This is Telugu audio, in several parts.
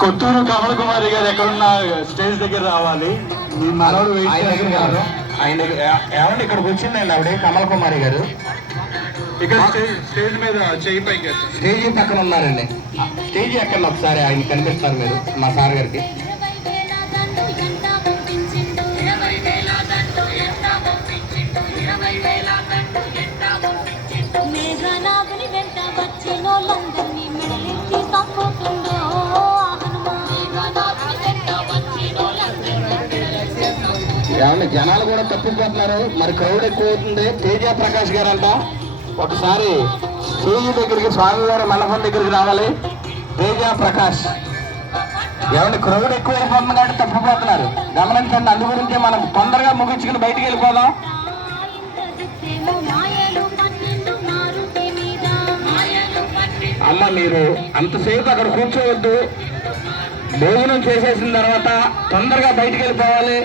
కొత్తూరు కమల్ కుమారి గారు ఎక్కడున్న స్టేజ్ దగ్గర రావాలి. మీ మనోడు ఆయన ఏమంటే ఇక్కడికి వచ్చిందండి ఆవిడ కమల్ కుమారి గారు. ఇక్కడ స్టేజ్ మీద చేయి పైకి స్టేజీ పక్కన ఉన్నారండి. స్టేజీ ఎక్కండి ఒకసారి, ఆయన కనిపిస్తారు మీరు మా సార్ గారికి. ఏమన్నా జనాలు కూడా తప్పిపోతున్నారు, మరి క్రౌడ్ ఎక్కువ అవుతుంది. తేజ ప్రకాష్ గారు అంట, ఒకసారి స్టేజ్ దగ్గరికి స్వామివారి మండపం దగ్గరికి రావాలి. తేజ ప్రకాష్ ఏమన్నా క్రౌడ్ ఎక్కువ అయిపోతుంది కాబట్టి తప్పిపోతున్నారు, గమనించండి. అందు గురించి మనం తొందరగా ముగించుకుని బయటికి వెళ్ళిపోదాం. అమ్మ మీరు అంతసేపు అక్కడ కూర్చోవద్దు, భోజనం చేసేసిన తర్వాత తొందరగా బయటికి వెళ్ళిపోవాలి.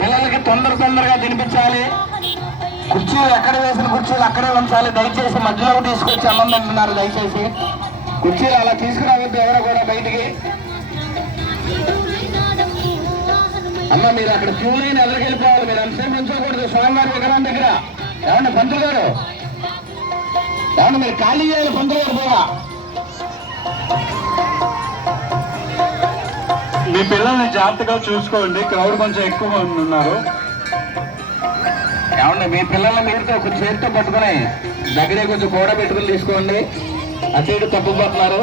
పిల్లలకి తొందరగా తినిపించాలి. కుర్చీలు ఎక్కడ వేసిన కుర్చీలు అక్కడే ఉంచాలి. దయచేసి మధ్యలో తీసుకొచ్చి అన్నం తింటున్నారు. దయచేసి కుర్చీలు అలా తీసుకురావద్దు ఎవరో కూడా బయటికి. అమ్మ మీరు అక్కడ క్యూ లైన్ ఎదురుకి వెళ్ళిపోవాలి. మీరు అంతసేపు ఉంచకూడదు స్వామివారి విగ్రహం దగ్గర. ఏమన్నా పంతులు గారు, ఏమన్నా మీరు ఖాళీ చేయాలి పంతులు గారు పోగా. మీ పిల్లల్ని జాగ్రత్తగా చూసుకోండి, క్రౌడ్ కొంచెం ఎక్కువ మంది ఉన్నారు. ఏమన్నా మీ పిల్లల్ని మీరుతో కొంచెం చేతితో పట్టుకుని దగ్గరే కొంచెం కూడా పెట్టుకుని తీసుకోండి. అటు ఇటు తప్పుపోతున్నారు.